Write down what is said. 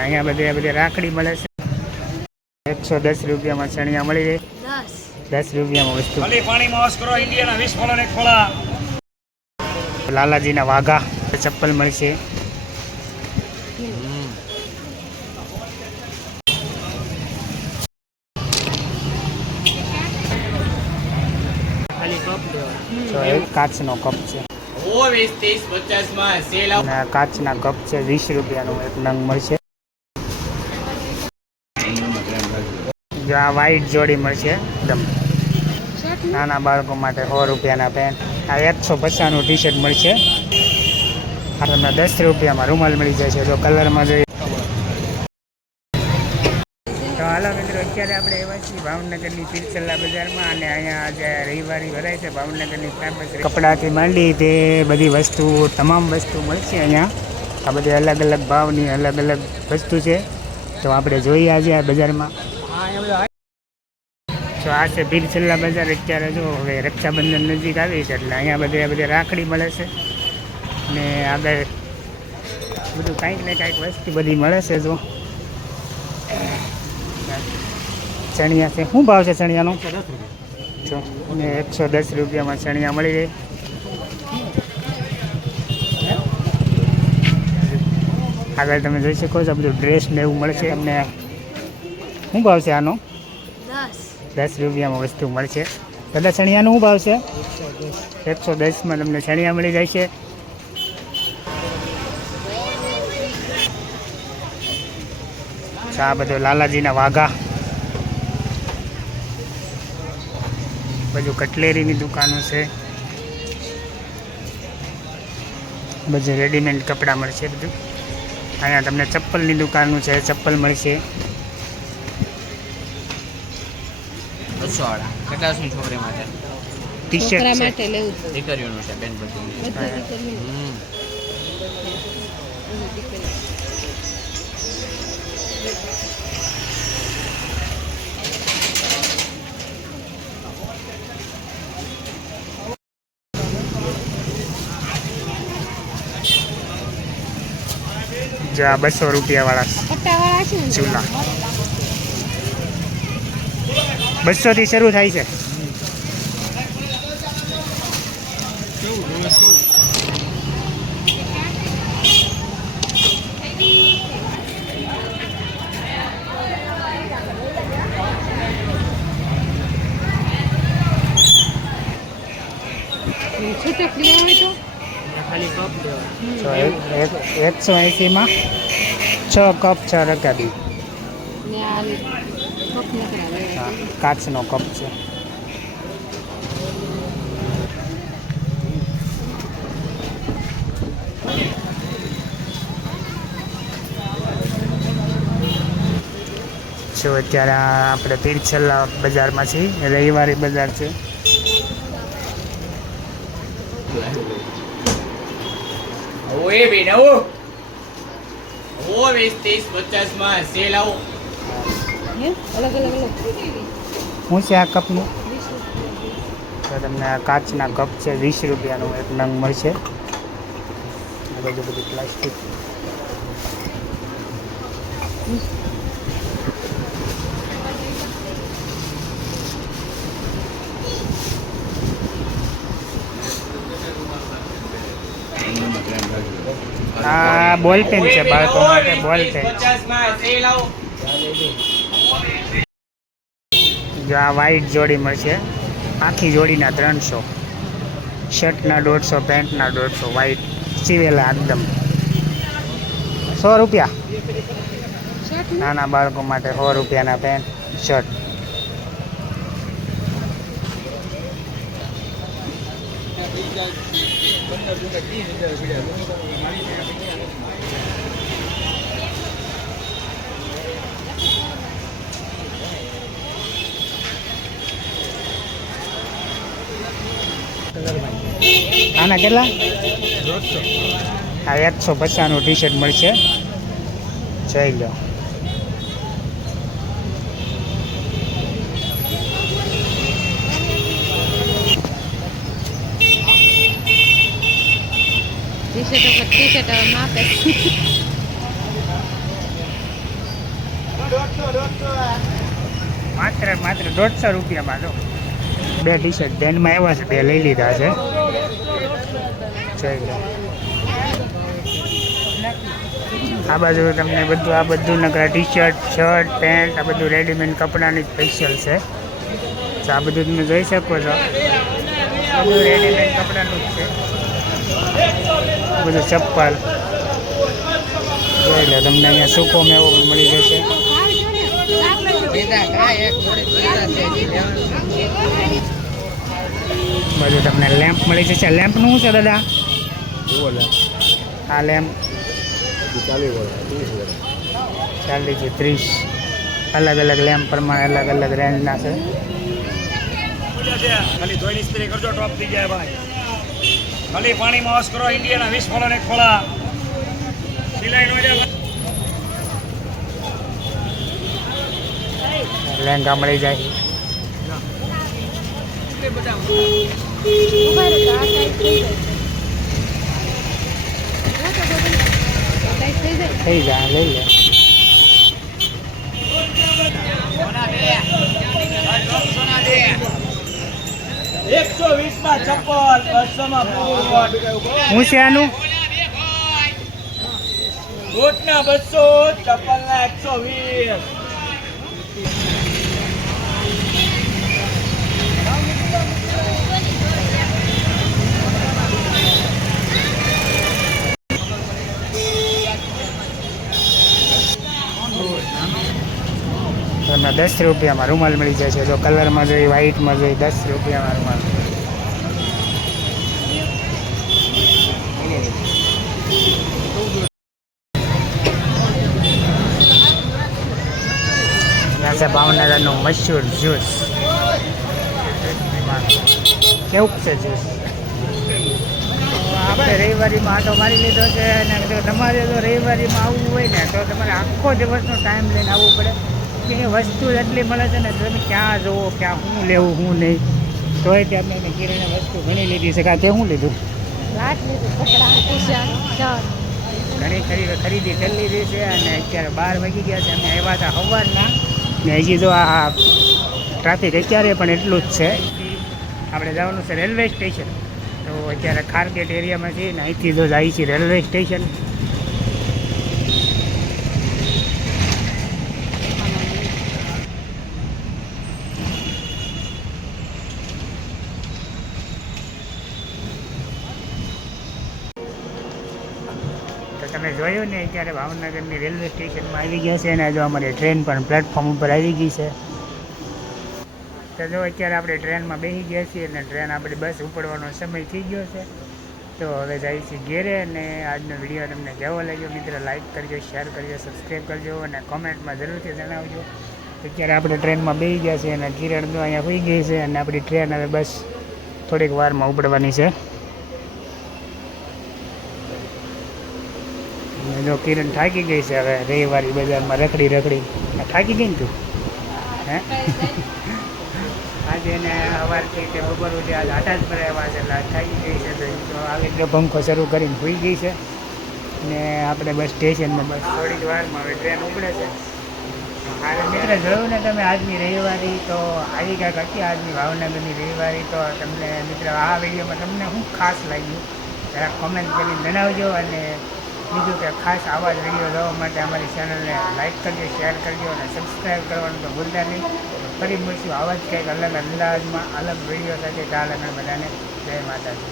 એટલે અહીંયા બધે રાખડી મળે છે. 110 રૂપિયામાં ચણિયા મળી જાય. 10 રૂપિયામાં વસ્તુ. પાણીમાં વોશ કરો ઇન્ડિયાના 20 ફોલા ને ખોલા. લાલાજીના વાઘા ચપ્પલ મળશે. કાચનો કપ છે. કાચના કપ છે 20 રૂપિયાનો એક નંગ મળશે. જો આ વ્હાઈટ જોડી મળશે એકદમ નાના બાળકો માટે 100 રૂપિયાના પેન્ટ. આ 150નું ટી શર્ટ મળશે. આ તમને 10 રૂપિયામાં રૂમાલ મળી જાય છે જો કલરમાં જોઈએ. તો હાલો મિત્રો, અત્યારે આપણે એવા છીએ ભાવનગરની પીરસલ્લા બજારમાં અને અહીંયા આજે રવિવારી ભરાય છે. ભાવનગરની કપડાથી માંડી તે બધી વસ્તુ, તમામ વસ્તુ મળશે અહીંયા. આ બધી અલગ અલગ ભાવની અલગ અલગ વસ્તુ છે. તો આપણે જોઈએ આજે આ બજારમાં. તો આ છે પીરસલ્લા બજાર. અત્યારે જો હવે રક્ષાબંધન નજીક આવી છે એટલે અહીંયા બધે રાખડી મળે છે ને આગળ બધું કાંઈક ને કાંઈક વસ્તુ બધી મળે છે. જો ચણિયા છે. શું ભાવ છે ચણિયાનો? જો ને 110 રૂપિયામાં ચણિયા મળી જાય. આગળ તમે જોઈ શકો છો બધું ડ્રેસ ને એવું મળશે તમને. શું ભાવ છે આનો? 10 રૂપિયામાં વસ્તુ મળશે. દાદા ચણિયાનો શું ભાવ છે? 110માં તમને ચણિયા મળી જાય છે. આ બધું લાલાજીના વાઘા, બધું કટલેરીની દુકાનો છે. બધું રેડીમેડ કપડાં મળશે બધું. અહીંયા તમને ચપ્પલની દુકાનનું છે, ચપ્પલ મળશે. કેટલા શું છોકરી માટે? ટી શર્ટ માટે લેવું છે. દીકરીઓનું છે બેન બધું. જો આ 200 રૂપિયાવાળા ચૂલા 200 થી શરૂ થાય છે. છૂટક લેવા હોય તો ખાલી કપ લેવા. 180માં 6 કપ 6 રકાબી. કાચનો કપ છે. જો અત્યારે આપણે પીરસલ્લા બજારમાં છીએ. રવિવારી બજાર છે. ઓએ બેન આવો. 20-30-50માં સેલ આવો. અલગ અલગ શું છે આ કપનું? તો તમને આ કાચના કપ છે 20 રૂપિયાનું એક નંગ મળશે. આ બધું પ્લાસ્ટિક. આ બોલ પેન છે બાળકો માટે. બોલ પેન જો આ વ્હાઈટ જોડી મળશે. આખી જોડીના 300. શર્ટના 150, પેન્ટના 150. વ્હાઈટ સીવેલા એકદમ 100 રૂપિયા. નાના બાળકો માટે 100 રૂપિયાના પેન્ટ શર્ટ. આના કેટલા? આ 150નું ટી શર્ટ મળશે. જોઈ લો. ટી શર્ટ માપે. માત્ર 150 રૂપિયામાં જો 2 ટી શર્ટ બેનમાં આવ્યા છે, 2 લઈ લીધા છે. જોઈ લો. આ બાજુ તમને બધું નકરા ટી શર્ટ, શર્ટ, પેન્ટ આ બધું રેડીમેડ કપડાની સ્પેશિયલ છે. તો આ બધું તમે જોઈ શકો છો, બધું રેડીમેડ કપડાનું જ છે. બધું ચપ્પલ જોઈ લો, તમને અહીંયા સૂકો મેવો પણ મળી જશે. બધું તમને લેમ્પ મળી જશે. લેમ્પનું શું છે દાદા? આ લેમ્પ 40 થી 30 અલગ અલગ લેમ્પ પ્રમાણે અલગ અલગ રેન્જના છે. ખાલી ધોઈને ઇસ્ત્રી કરજો, ટોપ થઈ જાય ભાઈ. ખાલી પાણીમાં વોશ કરો. ઇન્ડિયાના 20 ફોલો ને એક ખોળા. સિલાઈ નો જાય. લહેંગા મળી જાય. થઈ જાય, લઈ લે. સોના દે 120 માં ચપ્પલ, 200 માં બૂટ. હું છે આનું? બૂટના 200, ચપ્પલના 120. તમને 10 રૂપિયામાં રૂમાલ મળી જશે. જો કલરમાં જોઈએ, વ્હાઈટમાં જોઈએ, 10 રૂપિયામાં રૂમાલ. ત્યાં છે ભાવનગરનું મશહૂર જ્યુસ. કેવું છે જ્યુસ? આપણે રવિવારીમાં આટો મારી લીધો છે, અને જો તમારે જો રવિવારીમાં આવવું હોય ને તો તમારે આખો દિવસનો ટાઈમ લઈને આવવું પડે. કે એ વસ્તુ એટલી મળે છે ને, તમે ક્યાં જુઓ, ક્યાં શું લેવું શું નહીં. તોય તે આપણે એને કિરાણે વસ્તુ ઘણી લીધી છે. કાં તે શું લીધું? ઘણી ખરીદી કરી લીધી છે. અને અત્યારે 12 વાગી ગયા છે. અમે આવ્યા હતા સવારના, ને હજી જો આ ટ્રાફિક અત્યારે પણ એટલું જ છે. આપણે જવાનું છે રેલવે સ્ટેશન. તો અત્યારે ખારગેટ એરિયામાં છીએ ને, અહીંથી જો જાય છે રેલવે સ્ટેશન. તો તમે જોયું ને, અત્યારે ભાવનગરની રેલવે સ્ટેશનમાં આવી ગયા છે. અને જો અમારી ટ્રેન પણ પ્લેટફોર્મ ઉપર આવી ગઈ છે. તો જો અત્યારે આપણે ટ્રેનમાં બેસી ગયા છીએ, અને ટ્રેન આપણી બસ ઉપડવાનો સમય થઈ ગયો છે. તો હવે જાય છે ઘેરે. અને આજનો વિડીયો તમને કેવો લાગ્યો મિત્રો, લાઈક કરજો, શેર કરજો, સબસ્ક્રાઈબ કરજો, અને કોમેન્ટમાં જરૂરથી જણાવજો. અત્યારે આપણે ટ્રેનમાં બેસી ગયા છે, અને કિરણ તો અહીંયા હોઈ ગઈ છે. અને આપણી ટ્રેન હવે બસ થોડીક વારમાં ઉપડવાની છે. જો કિરણ થાકી ગઈ છે હવે રવિવારી બજારમાં રખડી. થાકી ગઈ ને તું? હે આજે એને સવારથી તે બપોર સુધી આજ આટા જ ભરાવા છે, એટલે થાકી ગઈ છે. તો આવી રીતે પંખો શરૂ કરીને સૂઈ ગઈ છે. ને આપણે બસ સ્ટેશનમાં બસ થોડી જ વારમાં હવે ટ્રેન ઉપડે છે. હારે મિત્ર, જોયું ને તમે આજની રવિવારી તો આવી કાંઈક હતી. આજની ભાવનગરની રવિવારી તો તમને મિત્ર આ વિડીયોમાં તમને શું ખાસ લાગ્યું જરા કોમેન્ટ કરીને જણાવજો. અને બીજું કે ખાસ આવા જ વિડીયો જોવા માટે અમારી ચેનલને લાઈક કરજો, શેર કરજો, અને સબસ્ક્રાઈબ કરવાનું તો ભૂલતા નહીં. ફરી મળશું આવા જ કંઈક અલગ અંદાજમાં અલગ વિડીયો સાથે. ચાલ અમે બધાને જય માતાજી.